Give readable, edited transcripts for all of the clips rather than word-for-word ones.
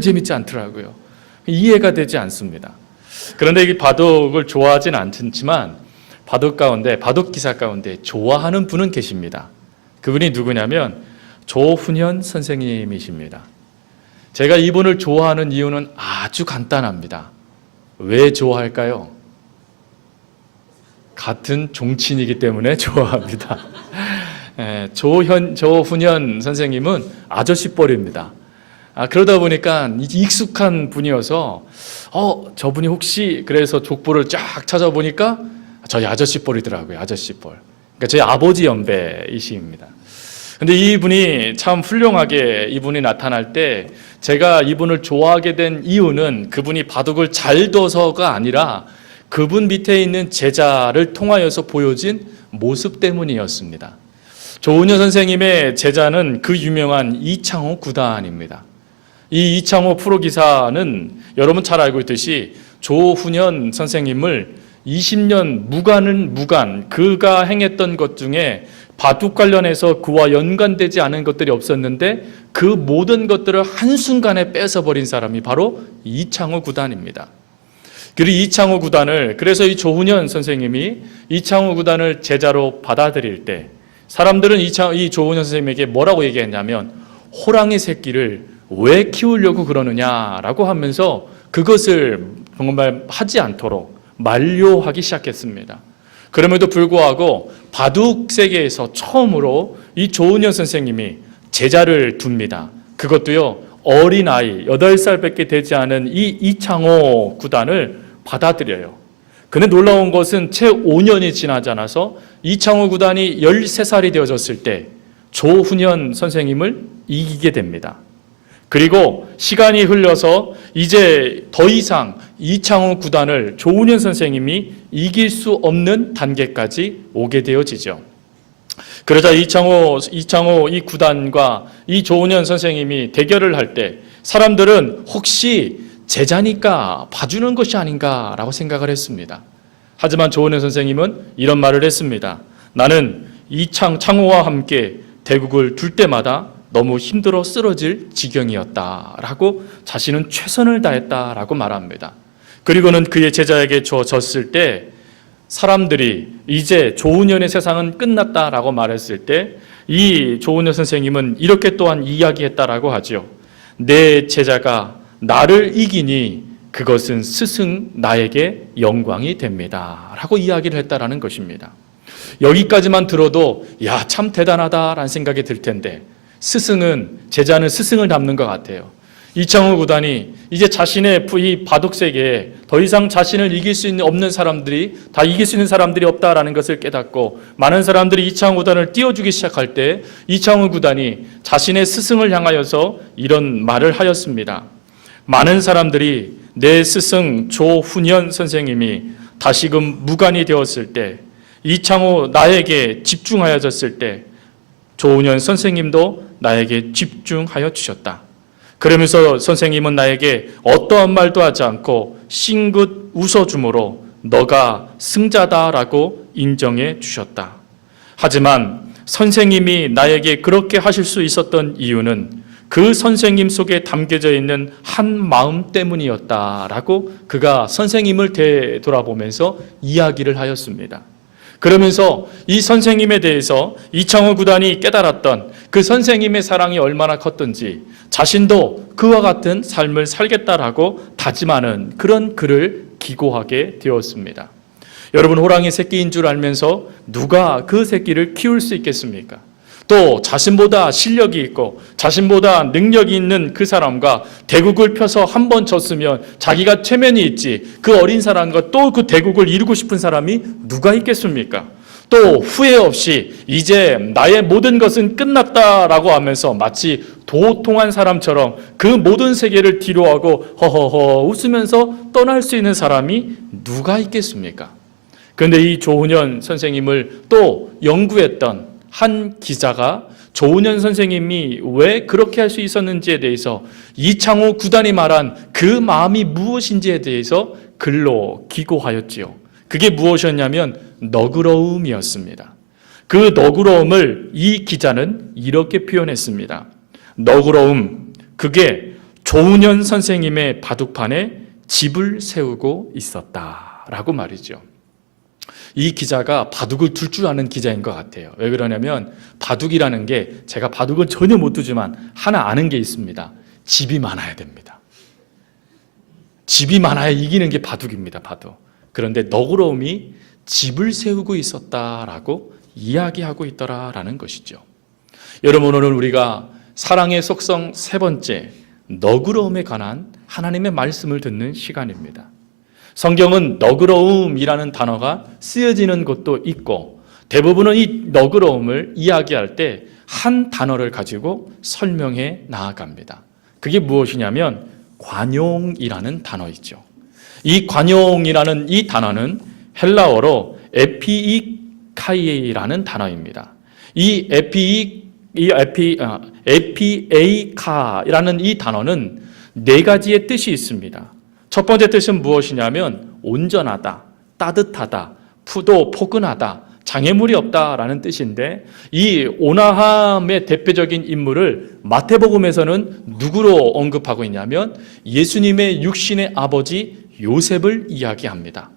재밌지 않더라고요. 이해가 되지 않습니다. 그런데 이 바둑을 좋아하진 않지만 바둑 기사 가운데 좋아하는 분은 계십니다. 그분이 누구냐면 조훈현 선생님이십니다. 제가 이분을 좋아하는 이유는 아주 간단합니다. 왜 좋아할까요? 같은 종친이기 때문에 좋아합니다. 조훈현 선생님은 아저씨뻘입니다. 그러다 보니까 익숙한 분이어서 저분이 혹시 그래서 족보를 쫙 찾아보니까 저희 아저씨뻘이더라고요. 아저씨뻘. 그러니까 저희 아버지 연배이십니다. 근데 이분이 참 훌륭하게 이분이 나타날 때 제가 이분을 좋아하게 된 이유는 그분이 바둑을 잘 둬서가 아니라 그분 밑에 있는 제자를 통하여서 보여진 모습 때문이었습니다. 조훈현 선생님의 제자는 그 유명한 이창호 구단입니다. 이 이창호 프로기사는 여러분 잘 알고 있듯이 조훈현 선생님을 20년 무관 그가 행했던 것 중에 바둑 관련해서 그와 연관되지 않은 것들이 없었는데 그 모든 것들을 한순간에 뺏어버린 사람이 바로 이창호 구단입니다. 그리고 이창호 구단을 그래서 이 조훈현 선생님이 이창호 구단을 제자로 받아들일 때 사람들은 이 조훈현 선생님에게 뭐라고 얘기했냐면 호랑이 새끼를 왜 키우려고 그러느냐라고 하면서 그것을 정말 하지 않도록 만류하기 시작했습니다. 그럼에도 불구하고 바둑 세계에서 처음으로 이 조훈현 선생님이 제자를 둡니다. 그것도요 어린아이 8살밖에 되지 않은 이 이창호 구단을 받아들여요. 근데 놀라운 것은 채 5년이 지나지 않아서 이창호 구단이 13살이 되어졌을 때 조훈현 선생님을 이기게 됩니다. 그리고 시간이 흘러서 이제 더 이상 이창호 구단을 조훈현 선생님이 이길 수 없는 단계까지 오게 되어지죠. 그러자 이창호 이 구단과 이 조훈현 선생님이 대결을 할 때 사람들은 혹시 제자니까 봐주는 것이 아닌가라고 생각을 했습니다. 하지만 조훈현 선생님은 이런 말을 했습니다. 나는 창호와 함께 대국을 둘 때마다 너무 힘들어 쓰러질 지경이었다라고 자신은 최선을 다했다라고 말합니다. 그리고는 그의 제자에게 졌을 때 사람들이 이제 조훈현의 세상은 끝났다라고 말했을 때 이 조훈현 선생님은 이렇게 또한 이야기했다라고 하죠. 내 제자가 나를 이기니 그것은 스승 나에게 영광이 됩니다 라고 이야기를 했다라는 것입니다. 여기까지만 들어도 야, 참 대단하다라는 생각이 들 텐데 제자는 스승을 닮는 것 같아요. 이창호 구단이 이제 자신의 이 바둑 세계에 더 이상 자신을 이길 수 없는 사람들이 다 이길 수 있는 사람들이 없다라는 것을 깨닫고 많은 사람들이 이창호 구단을 띄워주기 시작할 때 이창호 구단이 자신의 스승을 향하여서 이런 말을 하였습니다. 많은 사람들이 내 스승 조훈현 선생님이 다시금 무관이 되었을 때 이창호 나에게 집중하여졌을 때 조훈현 선생님도 나에게 집중하여 주셨다. 그러면서 선생님은 나에게 어떠한 말도 하지 않고 싱긋 웃어주므로 너가 승자다라고 인정해 주셨다. 하지만 선생님이 나에게 그렇게 하실 수 있었던 이유는 그 선생님 속에 담겨져 있는 한 마음 때문이었다라고 그가 선생님을 되돌아보면서 이야기를 하였습니다. 그러면서 이 선생님에 대해서 이창호 구단이 깨달았던 그 선생님의 사랑이 얼마나 컸던지 자신도 그와 같은 삶을 살겠다라고 다짐하는 그런 글을 기고하게 되었습니다. 여러분, 호랑이 새끼인 줄 알면서 누가 그 새끼를 키울 수 있겠습니까? 또 자신보다 실력이 있고 자신보다 능력이 있는 그 사람과 대국을 펴서 한 번 졌으면 자기가 체면이 있지 그 어린 사람과 또 그 대국을 이루고 싶은 사람이 누가 있겠습니까? 또 후회 없이 이제 나의 모든 것은 끝났다라고 하면서 마치 도통한 사람처럼 그 모든 세계를 뒤로하고 허허허 웃으면서 떠날 수 있는 사람이 누가 있겠습니까? 그런데 이 조훈현 선생님을 또 연구했던 한 기자가 조훈현 선생님이 왜 그렇게 할 수 있었는지에 대해서 이창호 구단이 말한 그 마음이 무엇인지에 대해서 글로 기고하였지요. 그게 무엇이었냐면 너그러움이었습니다. 그 너그러움을 이 기자는 이렇게 표현했습니다. 너그러움, 그게 조은현 선생님의 바둑판에 집을 세우고 있었다라고 말이죠. 이 기자가 바둑을 둘 줄 아는 기자인 것 같아요. 왜 그러냐면 바둑이라는 게, 제가 바둑은 전혀 못 두지만 하나 아는 게 있습니다. 집이 많아야 됩니다. 집이 많아야 이기는 게 바둑입니다. 바둑. 그런데 너그러움이 집을 세우고 있었다라고 이야기하고 있더라라는 것이죠. 여러분, 오늘 우리가 사랑의 속성 세 번째, 너그러움에 관한 하나님의 말씀을 듣는 시간입니다. 성경은 너그러움이라는 단어가 쓰여지는 곳도 있고, 대부분은 이 너그러움을 이야기할 때 한 단어를 가지고 설명해 나아갑니다. 그게 무엇이냐면 관용이라는 단어이죠. 이 관용이라는 이 단어는 헬라어로 에피이카이라는 단어입니다. 이 에피에이카라는 이 단어는 네 가지의 뜻이 있습니다. 첫 번째 뜻은 무엇이냐면 온전하다, 따뜻하다, 포근하다, 장애물이 없다라는 뜻인데, 이 온화함의 대표적인 인물을 마태복음에서는 누구로 언급하고 있냐면 예수님의 육신의 아버지 요셉을 이야기합니다.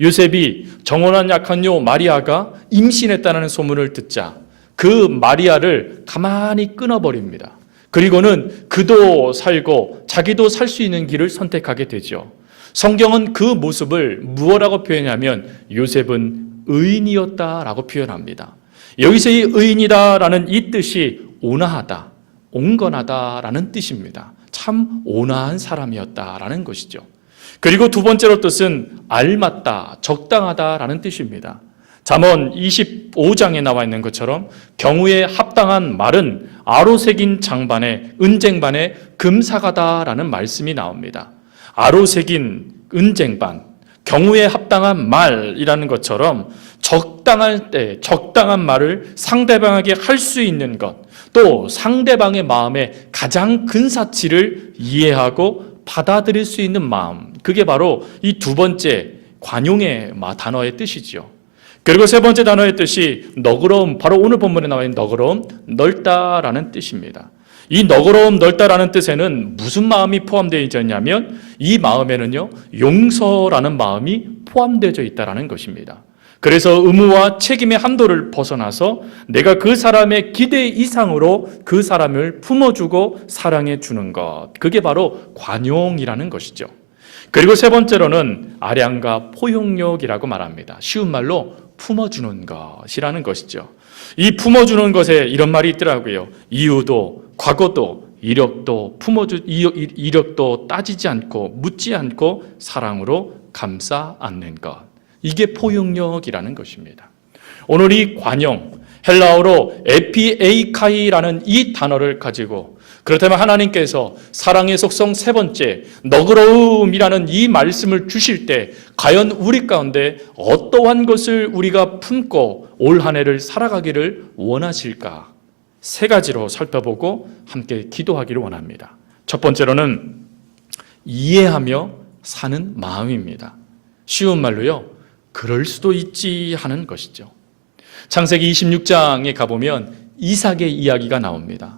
요셉이 정혼한 약혼녀 마리아가 임신했다는 소문을 듣자 그 마리아를 가만히 끊어버립니다. 그리고는 그도 살고 자기도 살 수 있는 길을 선택하게 되죠. 성경은 그 모습을 무엇이라고 표현하면 요셉은 의인이었다라고 표현합니다. 여기서 이 의인이다라는 이 뜻이 온화하다, 온건하다라는 뜻입니다. 참 온화한 사람이었다라는 것이죠. 그리고 두 번째로 뜻은 알맞다, 적당하다라는 뜻입니다. 잠언 25장에 나와 있는 것처럼 경우에 합당한 말은 아로새긴 장반에 은쟁반에 금사가다라는 말씀이 나옵니다. 아로새긴 은쟁반, 경우에 합당한 말이라는 것처럼 적당할 때 적당한 말을 상대방에게 할 수 있는 것, 또 상대방의 마음에 가장 근사치를 이해하고 받아들일 수 있는 마음, 그게 바로 이 두 번째 관용의 단어의 뜻이죠. 그리고 세 번째 단어의 뜻이 너그러움, 바로 오늘 본문에 나와 있는 너그러움, 넓다라는 뜻입니다. 이 너그러움, 넓다라는 뜻에는 무슨 마음이 포함되어 있냐면 이 마음에는요, 용서라는 마음이 포함되어 있다는 것입니다. 그래서 의무와 책임의 한도를 벗어나서 내가 그 사람의 기대 이상으로 그 사람을 품어주고 사랑해 주는 것, 그게 바로 관용이라는 것이죠. 그리고 세 번째로는 아량과 포용력이라고 말합니다. 쉬운 말로 품어주는 것이라는 것이죠. 이 품어주는 것에 이런 말이 있더라고요. 이유도 과거도 이력도 이력도 따지지 않고 묻지 않고 사랑으로 감싸 안는 것, 이게 포용력이라는 것입니다. 오늘 이 관용, 헬라어로 에피에이카이라는 이 단어를 가지고, 그렇다면 하나님께서 사랑의 속성 세 번째 너그러움이라는 이 말씀을 주실 때 과연 우리 가운데 어떠한 것을 우리가 품고 올 한 해를 살아가기를 원하실까? 세 가지로 살펴보고 함께 기도하기를 원합니다. 첫 번째로는 이해하며 사는 마음입니다. 쉬운 말로요, 그럴 수도 있지 하는 것이죠. 창세기 26장에 가보면 이삭의 이야기가 나옵니다.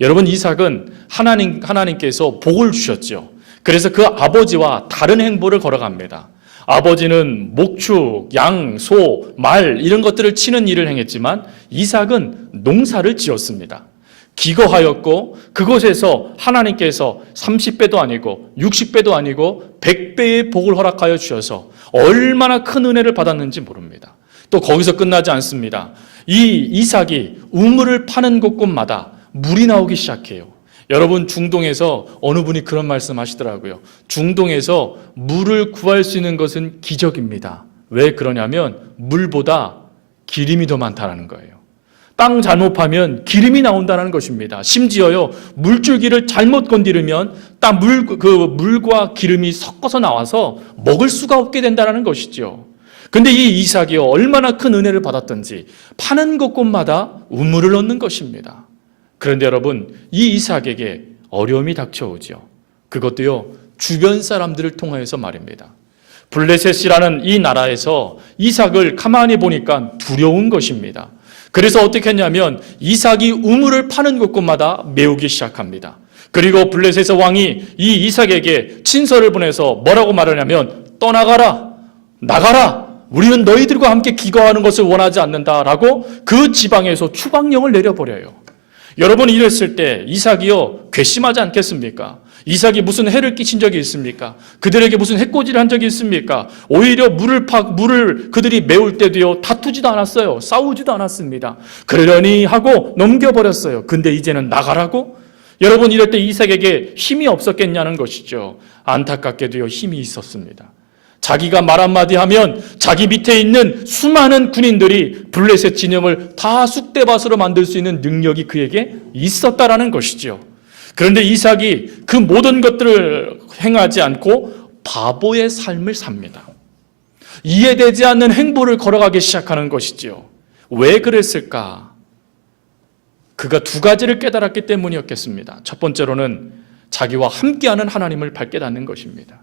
여러분, 이삭은 하나님께서 복을 주셨죠. 그래서 그 아버지와 다른 행보를 걸어갑니다. 아버지는 목축, 양, 소, 말 이런 것들을 치는 일을 행했지만 이삭은 농사를 지었습니다. 기거하였고 그곳에서 하나님께서 30배도 아니고 60배도 아니고 100배의 복을 허락하여 주셔서 얼마나 큰 은혜를 받았는지 모릅니다. 또 거기서 끝나지 않습니다. 이 이삭이 우물을 파는 곳곳마다 물이 나오기 시작해요. 여러분, 중동에서 어느 분이 그런 말씀 하시더라고요. 중동에서 물을 구할 수 있는 것은 기적입니다. 왜 그러냐면 물보다 기름이 더 많다는 거예요. 땅 잘못 파면 기름이 나온다는 것입니다. 심지어요, 물줄기를 잘못 건드리면 물과 기름이 섞어서 나와서 먹을 수가 없게 된다는 것이죠. 근데 이 이삭이요, 얼마나 큰 은혜를 받았던지 파는 곳곳마다 우물을 넣는 것입니다. 그런데 여러분, 이 이삭에게 어려움이 닥쳐오죠. 그것도요, 주변 사람들을 통하여서 말입니다. 블레셋이라는 이 나라에서 이삭을 가만히 보니까 두려운 것입니다. 그래서 어떻게 했냐면 이삭이 우물을 파는 곳곳마다 메우기 시작합니다. 그리고 블레셋의 왕이 이 이삭에게 친서를 보내서 뭐라고 말하냐면 떠나가라, 나가라, 우리는 너희들과 함께 기거하는 것을 원하지 않는다라고 그 지방에서 추방령을 내려버려요. 여러분, 이랬을 때 이삭이요 괘씸하지 않겠습니까? 이삭이 무슨 해를 끼친 적이 있습니까? 그들에게 무슨 해코지를 한 적이 있습니까? 오히려 물을 그들이 메울 때도요 다투지도 않았어요. 싸우지도 않았습니다. 그러려니 하고 넘겨버렸어요. 근데 이제는 나가라고? 여러분, 이럴 때 이삭에게 힘이 없었겠냐는 것이죠. 안타깝게도요 힘이 있었습니다. 자기가 말 한마디 하면 자기 밑에 있는 수많은 군인들이 블레셋 진영을 다 쑥대밭으로 만들 수 있는 능력이 그에게 있었다라는 것이죠. 그런데 이삭이 그 모든 것들을 행하지 않고 바보의 삶을 삽니다. 이해되지 않는 행보를 걸어가기 시작하는 것이죠. 왜 그랬을까? 그가 두 가지를 깨달았기 때문이었겠습니다. 첫 번째로는 자기와 함께하는 하나님을 깨닫는 것입니다.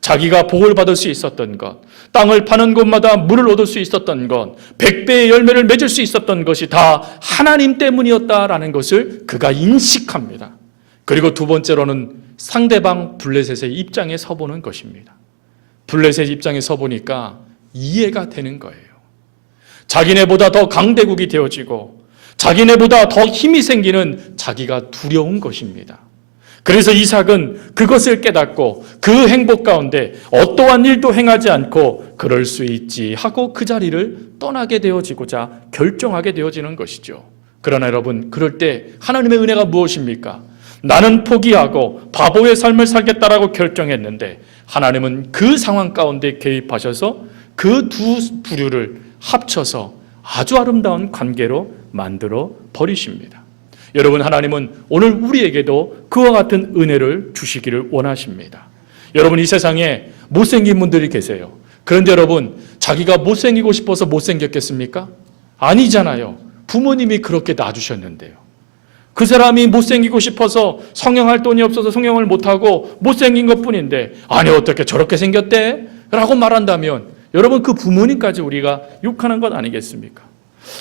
자기가 복을 받을 수 있었던 것, 땅을 파는 곳마다 물을 얻을 수 있었던 것, 100배의 열매를 맺을 수 있었던 것이 다 하나님 때문이었다라는 것을 그가 인식합니다. 그리고 두 번째로는 상대방 블레셋의 입장에 서보는 것입니다. 블레셋 입장에 서보니까 이해가 되는 거예요. 자기네보다 더 강대국이 되어지고 자기네보다 더 힘이 생기는 자기가 두려운 것입니다. 그래서 이삭은 그것을 깨닫고 그 행복 가운데 어떠한 일도 행하지 않고 그럴 수 있지 하고 그 자리를 떠나게 되어지고자 결정하게 되어지는 것이죠. 그러나 여러분, 그럴 때 하나님의 은혜가 무엇입니까? 나는 포기하고 바보의 삶을 살겠다라고 결정했는데 하나님은 그 상황 가운데 개입하셔서 그 두 부류를 합쳐서 아주 아름다운 관계로 만들어 버리십니다. 여러분, 하나님은 오늘 우리에게도 그와 같은 은혜를 주시기를 원하십니다. 여러분, 이 세상에 못생긴 분들이 계세요. 그런데 여러분, 자기가 못생기고 싶어서 못생겼겠습니까? 아니잖아요. 부모님이 그렇게 놔주셨는데요. 그 사람이 못생기고 싶어서 성형할 돈이 없어서 성형을 못하고 못생긴 것뿐인데 아니 어떻게 저렇게 생겼대? 라고 말한다면 여러분, 그 부모님까지 우리가 욕하는 것 아니겠습니까?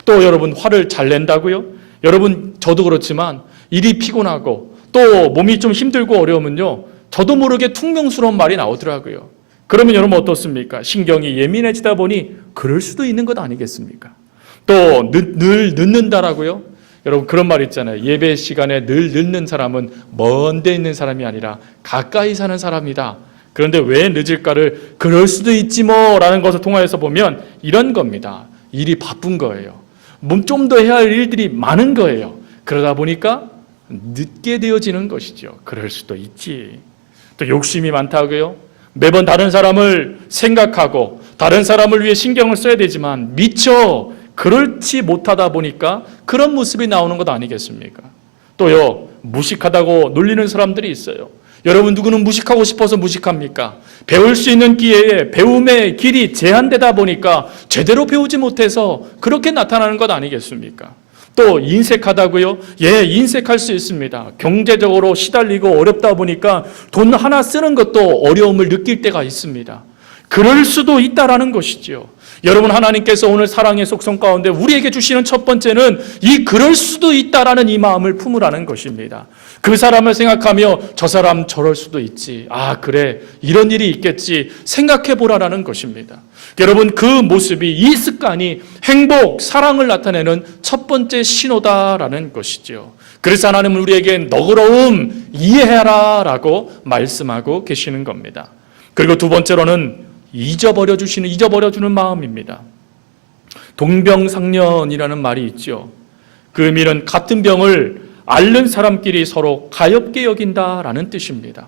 또 여러분, 화를 잘 낸다고요? 여러분, 저도 그렇지만 일이 피곤하고 또 몸이 좀 힘들고 어려우면요 저도 모르게 퉁명스러운 말이 나오더라고요. 그러면 여러분 어떻습니까? 신경이 예민해지다 보니 그럴 수도 있는 것 아니겠습니까? 또 늘 늦는다라고요? 여러분, 그런 말 있잖아요. 예배 시간에 늘 늦는 사람은 먼 데 있는 사람이 아니라 가까이 사는 사람이다. 그런데 왜 늦을까를 그럴 수도 있지 뭐라는 것을 통하여서 보면 이런 겁니다. 일이 바쁜 거예요. 좀 더 해야 할 일들이 많은 거예요. 그러다 보니까 늦게 되어지는 것이죠. 그럴 수도 있지. 또 욕심이 많다고요? 매번 다른 사람을 생각하고 다른 사람을 위해 신경을 써야 되지만 미처 그렇지 못하다 보니까 그런 모습이 나오는 것 아니겠습니까? 또요, 무식하다고 놀리는 사람들이 있어요. 여러분, 누구는 무식하고 싶어서 무식합니까? 배울 수 있는 기회에 배움의 길이 제한되다 보니까 제대로 배우지 못해서 그렇게 나타나는 것 아니겠습니까? 또 인색하다고요? 예, 인색할 수 있습니다. 경제적으로 시달리고 어렵다 보니까 돈 하나 쓰는 것도 어려움을 느낄 때가 있습니다. 그럴 수도 있다라는 것이죠. 여러분, 하나님께서 오늘 사랑의 속성 가운데 우리에게 주시는 첫 번째는 이 그럴 수도 있다라는 이 마음을 품으라는 것입니다. 그 사람을 생각하며 저 사람 저럴 수도 있지. 아, 그래. 이런 일이 있겠지. 생각해 보라라는 것입니다. 여러분, 그 모습이, 이 습관이 행복, 사랑을 나타내는 첫 번째 신호다라는 것이죠. 그래서 하나님은 우리에게 너그러움, 이해해라라고 말씀하고 계시는 겁니다. 그리고 두 번째로는 잊어버려주는 마음입니다. 동병상련이라는 말이 있죠. 그 의미는 같은 병을 앓는 사람끼리 서로 가엾게 여긴다라는 뜻입니다.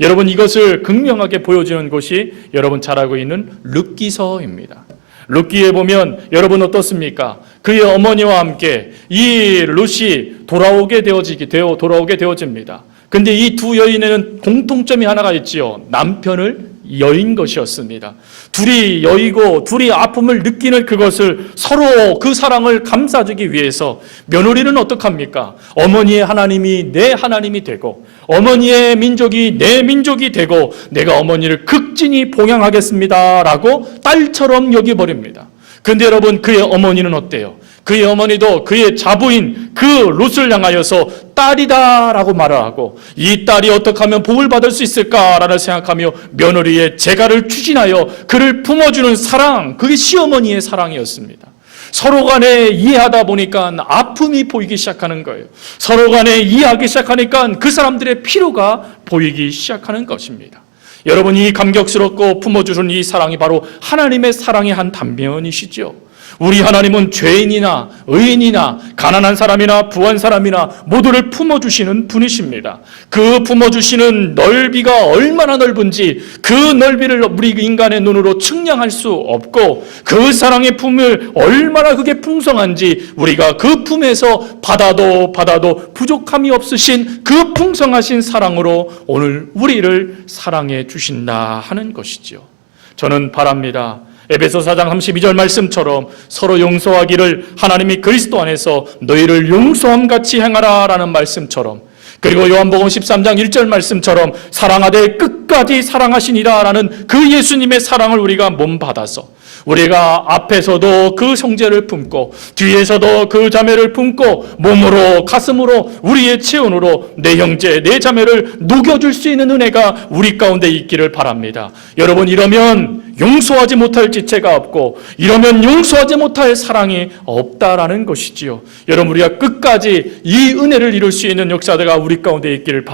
여러분, 이것을 극명하게 보여주는 것이 여러분 잘 알고 있는 룻기서입니다. 룻기에 보면 여러분 어떻습니까? 그의 어머니와 함께 이 룻이 돌아오게 되어집니다. 근데 이 두 여인에는 공통점이 하나가 있지요. 남편을 여인 것이었습니다. 둘이 여이고 둘이 아픔을 느끼는 그것을 서로 그 사랑을 감싸주기 위해서 며느리는 어떡합니까? 어머니의 하나님이 내 하나님이 되고 어머니의 민족이 내 민족이 되고 내가 어머니를 극진히 봉양하겠습니다 라고 딸처럼 여겨버립니다. 그런데 여러분, 그의 어머니는 어때요? 그의 어머니도 그의 자부인 그 롯을 향하여서 딸이다라고 말을 하고, 이 딸이 어떻게 하면 복을 받을 수 있을까라는 생각하며 며느리의 재가를 추진하여 그를 품어주는 사랑, 그게 시어머니의 사랑이었습니다. 서로 간에 이해하다 보니까 아픔이 보이기 시작하는 거예요. 서로 간에 이해하기 시작하니까 그 사람들의 필요가 보이기 시작하는 것입니다. 여러분, 이 감격스럽고 품어주는 이 사랑이 바로 하나님의 사랑의 한 단면이시죠. 우리 하나님은 죄인이나 의인이나 가난한 사람이나 부한 사람이나 모두를 품어주시는 분이십니다. 그 품어주시는 넓이가 얼마나 넓은지 그 넓이를 우리 인간의 눈으로 측량할 수 없고, 그 사랑의 품을 얼마나 그게 풍성한지 우리가 그 품에서 받아도 부족함이 없으신 그 풍성하신 사랑으로 오늘 우리를 사랑해 주신다 하는 것이죠. 저는 바랍니다. 에베소 4장 32절 말씀처럼 서로 용서하기를 하나님이 그리스도 안에서 너희를 용서함같이 행하라 라는 말씀처럼, 그리고 요한복음 13장 1절 말씀처럼 사랑하되 끝까지 사랑하시니라 라는 그 예수님의 사랑을 우리가 몸받아서 우리가 앞에서도 그 형제를 품고 뒤에서도 그 자매를 품고 몸으로 가슴으로 우리의 체온으로 내 형제 내 자매를 녹여줄 수 있는 은혜가 우리 가운데 있기를 바랍니다. 여러분, 이러면 용서하지 못할 지체가 없고 이러면 용서하지 못할 사랑이 없다라는 것이지요. 여러분, 우리가 끝까지 이 은혜를 이룰 수 있는 역사가 우리 가운데 있기를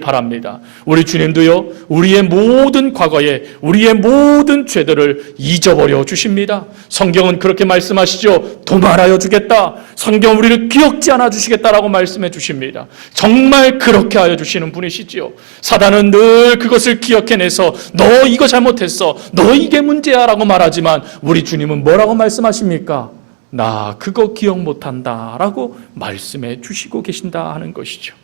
바랍니다. 우리 주님도요, 우리의 모든 과거에 우리의 모든 죄들을 잊어버려 주십니다. 성경은 그렇게 말씀하시죠. 도말하여 주겠다. 성경 우리를 기억지 않아 주시겠다라고 말씀해 주십니다. 정말 그렇게 하여 주시는 분이시지요. 사단은 늘 그것을 기억해내서 너 이거 잘못했어, 너 이게 문제야 라고 말하지만 우리 주님은 뭐라고 말씀하십니까? 나 그거 기억 못한다 라고 말씀해 주시고 계신다 하는 것이죠.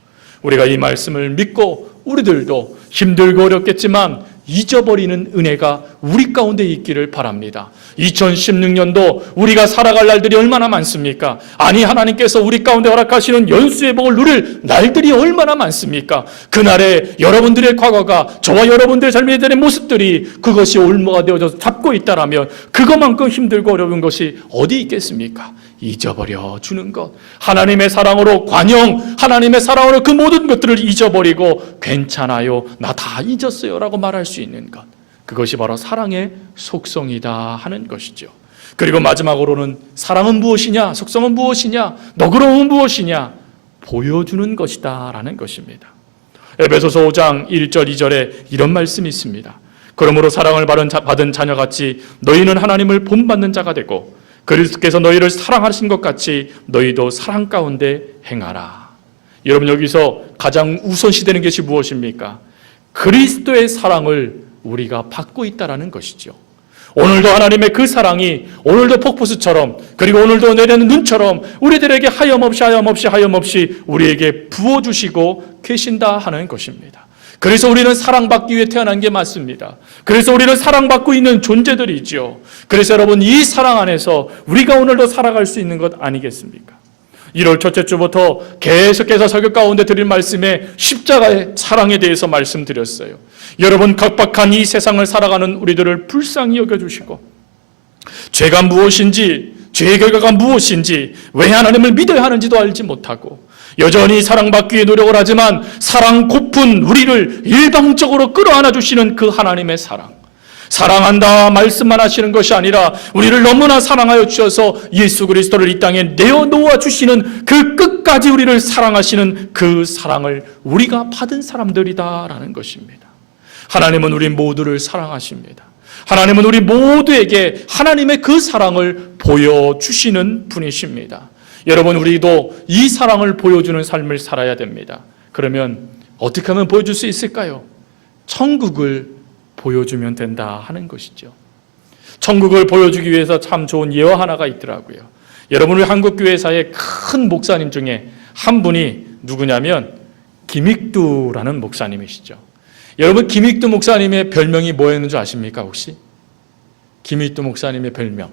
우리가 이 말씀을 믿고 우리들도 힘들고 어렵겠지만 잊어버리는 은혜가 우리 가운데 있기를 바랍니다. 2016년도 우리가 살아갈 날들이 얼마나 많습니까? 아니, 하나님께서 우리 가운데 허락하시는 연수의 복을 누릴 날들이 얼마나 많습니까? 그날에 여러분들의 과거가 저와 여러분들의 삶에 대한 모습들이 그것이 올무가 되어져서 잡고 있다라면 그것만큼 힘들고 어려운 것이 어디 있겠습니까? 잊어버려 주는 것, 하나님의 사랑으로 관용, 하나님의 사랑으로 그 모든 것들을 잊어버리고 괜찮아요, 나 다 잊었어요 라고 말할 수 있는 것, 그것이 바로 사랑의 속성이다 하는 것이죠. 그리고 마지막으로는 사랑은 무엇이냐, 속성은 무엇이냐, 너그러움은 무엇이냐, 보여주는 것이다 라는 것입니다. 에베소서 5장 1절 2절에 이런 말씀이 있습니다. 그러므로 사랑을 받은 자녀같이 너희는 하나님을 본받는 자가 되고 그리스도께서 너희를 사랑하신 것 같이 너희도 사랑 가운데 행하라. 여러분, 여기서 가장 우선시되는 것이 무엇입니까? 그리스도의 사랑을 우리가 받고 있다는 것이죠. 오늘도 하나님의 그 사랑이 오늘도 폭포수처럼, 그리고 오늘도 내리는 눈처럼 우리들에게 하염없이 우리에게 부어주시고 계신다 하는 것입니다. 그래서 우리는 사랑받기 위해 태어난 게 맞습니다. 그래서 우리는 사랑받고 있는 존재들이죠. 그래서 여러분, 이 사랑 안에서 우리가 오늘도 살아갈 수 있는 것 아니겠습니까? 1월 첫째 주부터 계속해서 설교 가운데 드린 말씀에 십자가의 사랑에 대해서 말씀드렸어요. 여러분, 각박한 이 세상을 살아가는 우리들을 불쌍히 여겨주시고 죄가 무엇인지, 죄의 결과가 무엇인지, 왜 하나님을 믿어야 하는지도 알지 못하고 여전히 사랑받기 위해 노력을 하지만 사랑 고픈 우리를 일방적으로 끌어안아 주시는 그 하나님의 사랑, 사랑한다 말씀만 하시는 것이 아니라 우리를 너무나 사랑하여 주셔서 예수 그리스도를 이 땅에 내어놓아 주시는 그 끝까지 우리를 사랑하시는 그 사랑을 우리가 받은 사람들이다라는 것입니다. 하나님은 우리 모두를 사랑하십니다. 하나님은 우리 모두에게 하나님의 그 사랑을 보여주시는 분이십니다. 여러분, 우리도 이 사랑을 보여주는 삶을 살아야 됩니다. 그러면 어떻게 하면 보여줄 수 있을까요? 천국을 보여주면 된다 하는 것이죠. 천국을 보여주기 위해서 참 좋은 예화 하나가 있더라고요. 여러분, 우리 한국교회사의 큰 목사님 중에 한 분이 누구냐면 김익두라는 목사님이시죠. 여러분, 김익두 목사님의 별명이 뭐였는 줄 아십니까 혹시? 김익두 목사님의 별명,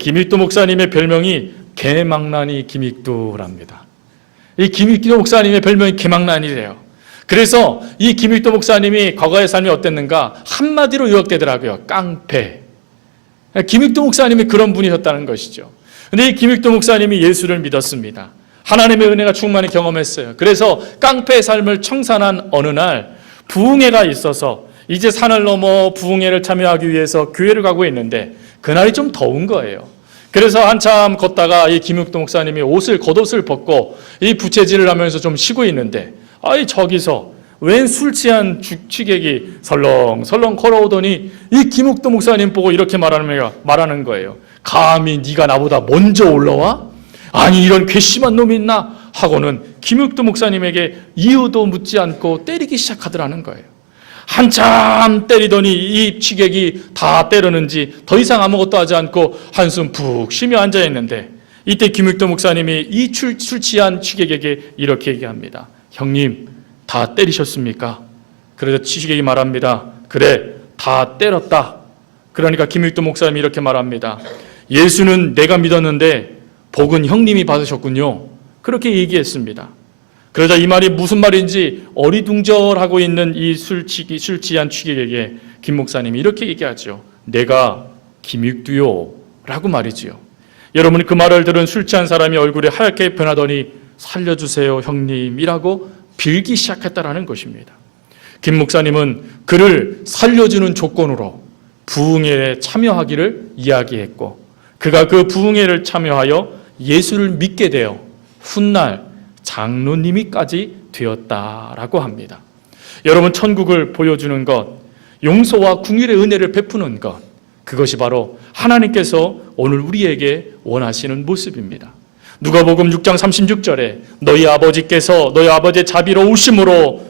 김익두 목사님의 별명이 개망나니 김익두랍니다. 이 김익두 목사님의 별명이 개망나니래요. 그래서 이 김익두 목사님이 과거의 삶이 어땠는가 한마디로 요약되더라고요. 깡패. 김익도 목사님이 그런 분이셨다는 것이죠. 근데 이 김익도 목사님이 예수를 믿었습니다. 하나님의 은혜가 충만히 경험했어요. 그래서 깡패의 삶을 청산한 어느 날 부흥회가 있어서 이제 산을 넘어 부흥회를 참여하기 위해서 교회를 가고 있는데 그날이 좀 더운 거예요. 그래서 한참 걷다가 이 김익도 목사님이 겉옷을 벗고 이 부채질을 하면서 좀 쉬고 있는데 저기서 웬 술 취한 취객이 설렁설렁 걸어오더니 이 김익도 목사님 보고 이렇게 말하는 거예요. 감히 네가 나보다 먼저 올라와? 아니 이런 괘씸한 놈이 있나? 하고는 김익도 목사님에게 이유도 묻지 않고 때리기 시작하더라는 거예요. 한참 때리더니 이 취객이 다 때렸는지 더 이상 아무것도 하지 않고 한숨 푹 쉬며 앉아있는데 이때 김익도 목사님이 이 술 취한 취객에게 이렇게 얘기합니다. 형님 다 때리셨습니까? 그래서 취객이 말합니다. 그래 다 때렸다. 그러니까 김익도 목사님이 이렇게 말합니다. 예수는 내가 믿었는데 복은 형님이 받으셨군요. 그렇게 얘기했습니다. 그러자 이 말이 무슨 말인지 어리둥절하고 있는 이 술 취한 취객에게 김 목사님이 이렇게 얘기하죠. 내가 김익두요 라고 말이지요. 여러분 그 말을 들은 술 취한 사람이 얼굴이 하얗게 변하더니 살려주세요 형님이라고 빌기 시작했다라는 것입니다. 김 목사님은 그를 살려주는 조건으로 부흥회에 참여하기를 이야기했고 그가 그 부흥회를 참여하여 예수를 믿게 되어 훗날 장로님이까지 되었다라고 합니다. 여러분 천국을 보여주는 것, 용서와 긍휼의 은혜를 베푸는 것, 그것이 바로 하나님께서 오늘 우리에게 원하시는 모습입니다. 누가복음 6장 36절에 너희 아버지께서 너희 아버지의 자비로우심으로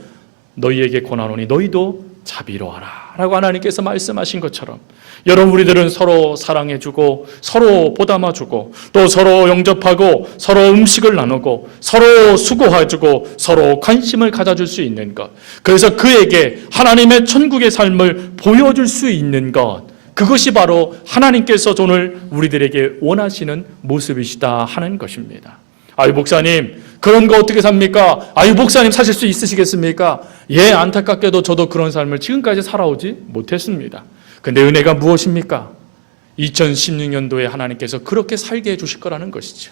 너희에게 권하노니 너희도 자비로하라 라고 하나님께서 말씀하신 것처럼 여러분 우리들은 서로 사랑해주고 서로 보담아주고 또 서로 영접하고 서로 음식을 나누고 서로 수고해주고 서로 관심을 가져줄 수 있는 것, 그래서 그에게 하나님의 천국의 삶을 보여줄 수 있는 것, 그것이 바로 하나님께서 오늘 우리들에게 원하시는 모습이시다 하는 것입니다. 아유 목사님 그런 거 어떻게 삽니까? 아유 목사님 사실 수 있으시겠습니까? 예, 안타깝게도 저도 그런 삶을 지금까지 살아오지 못했습니다. 근데 은혜가 무엇입니까? 2016년도에 하나님께서 그렇게 살게 해주실 거라는 것이죠.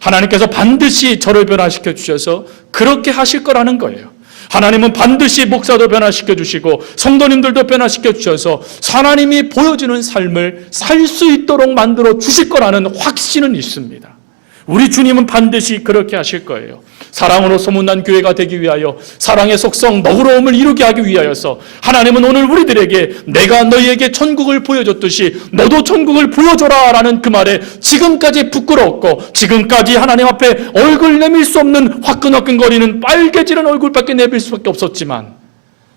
하나님께서 반드시 저를 변화시켜 주셔서 그렇게 하실 거라는 거예요. 하나님은 반드시 목사도 변화시켜 주시고 성도님들도 변화시켜 주셔서 하나님이 보여주는 삶을 살 수 있도록 만들어 주실 거라는 확신은 있습니다. 우리 주님은 반드시 그렇게 하실 거예요. 사랑으로 소문난 교회가 되기 위하여 사랑의 속성 너그러움을 이루게 하기 위하여서 하나님은 오늘 우리들에게 내가 너희에게 천국을 보여줬듯이 너도 천국을 보여줘라 라는 그 말에 지금까지 부끄러웠고 지금까지 하나님 앞에 얼굴 내밀 수 없는 화끈화끈거리는 빨개지는 얼굴밖에 내밀 수밖에 없었지만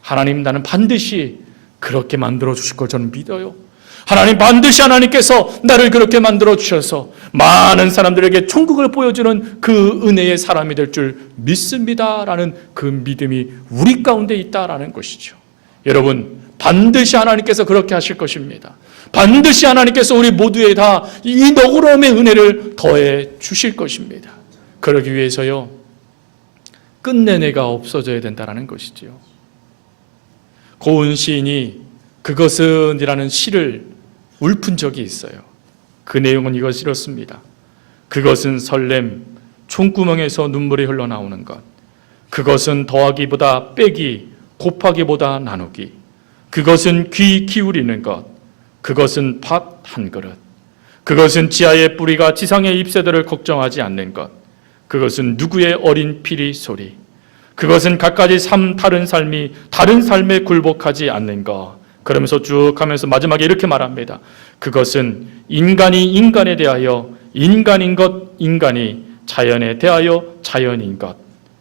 하나님 나는 반드시 그렇게 만들어 주실 걸 저는 믿어요. 하나님 반드시 하나님께서 나를 그렇게 만들어 주셔서 많은 사람들에게 천국을 보여주는 그 은혜의 사람이 될 줄 믿습니다라는 그 믿음이 우리 가운데 있다라는 것이죠. 여러분 반드시 하나님께서 그렇게 하실 것입니다. 반드시 하나님께서 우리 모두에 다 이 너그러움의 은혜를 더해 주실 것입니다. 그러기 위해서요 끝내내가 없어져야 된다는 것이지요. 고은 시인이 그것은 이라는 시를 읊은 적이 있어요. 그 내용은 이것이 이렇습니다. 그것은 설렘, 총구멍에서 눈물이 흘러나오는 것. 그것은 더하기보다 빼기, 곱하기보다 나누기. 그것은 귀 기울이는 것. 그것은 밥 한 그릇. 그것은 지하의 뿌리가 지상의 잎새들을 걱정하지 않는 것. 그것은 누구의 어린 피리 소리. 그것은 각가지 다른 삶이 다른 삶에 굴복하지 않는 것. 그러면서 쭉 하면서 마지막에 이렇게 말합니다. 그것은 인간이 인간에 대하여 인간인 것, 인간이 자연에 대하여 자연인 것.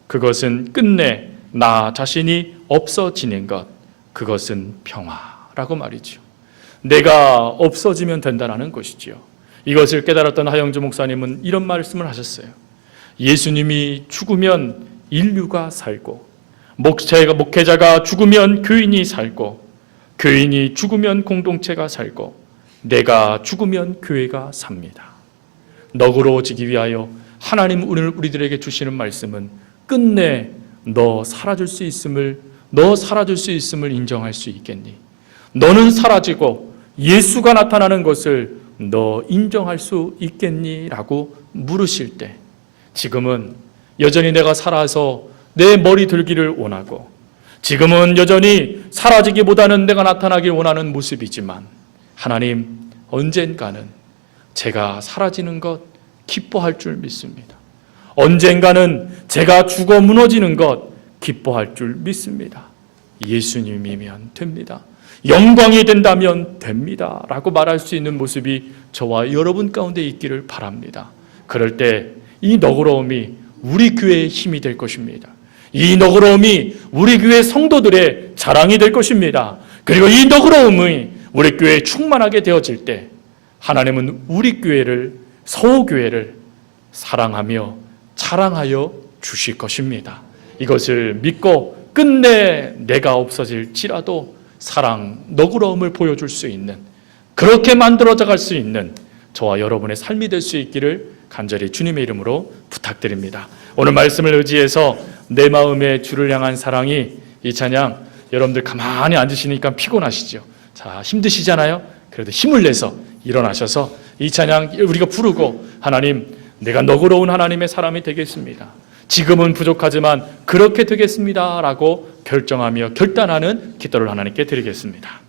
그것은 끝내 나 자신이 없어지는 것. 그것은 평화라고 말이죠. 내가 없어지면 된다는 것이지요. 이것을 깨달았던 하영주 목사님은 이런 말씀을 하셨어요. 예수님이 죽으면 인류가 살고 목회자가 죽으면 교인이 살고 교인이 죽으면 공동체가 살고 내가 죽으면 교회가 삽니다. 너그러워지기 위하여 하나님 오늘 우리들에게 주시는 말씀은 끝내 너 사라질 수 있음을 인정할 수 있겠니? 너는 사라지고 예수가 나타나는 것을 너 인정할 수 있겠니? 라고 물으실 때 지금은 여전히 내가 살아서 내 머리 들기를 원하고 지금은 여전히 사라지기보다는 내가 나타나길 원하는 모습이지만 하나님, 언젠가는 제가 사라지는 것 기뻐할 줄 믿습니다. 언젠가는 제가 죽어 무너지는 것 기뻐할 줄 믿습니다. 예수님이면 됩니다. 영광이 된다면 됩니다. 라고 말할 수 있는 모습이 저와 여러분 가운데 있기를 바랍니다. 그럴 때 이 너그러움이 우리 교회의 힘이 될 것입니다. 이 너그러움이 우리 교회 성도들의 자랑이 될 것입니다. 그리고 이 너그러움이 우리 교회에 충만하게 되어질 때 하나님은 우리 교회를, 서호교회를 사랑하며 자랑하여 주실 것입니다. 이것을 믿고 끝내 내가 없어질지라도 사랑, 너그러움을 보여줄 수 있는, 그렇게 만들어져 갈 수 있는 저와 여러분의 삶이 될 수 있기를 간절히 주님의 이름으로 부탁드립니다. 오늘 말씀을 의지해서 내 마음의 주를 향한 사랑이, 이 찬양 여러분들 가만히 앉으시니까 피곤하시죠? 자, 힘드시잖아요? 그래도 힘을 내서 일어나셔서 이 찬양 우리가 부르고 하나님, 내가 너그러운 하나님의 사람이 되겠습니다. 지금은 부족하지만 그렇게 되겠습니다 라고 결정하며 결단하는 기도를 하나님께 드리겠습니다.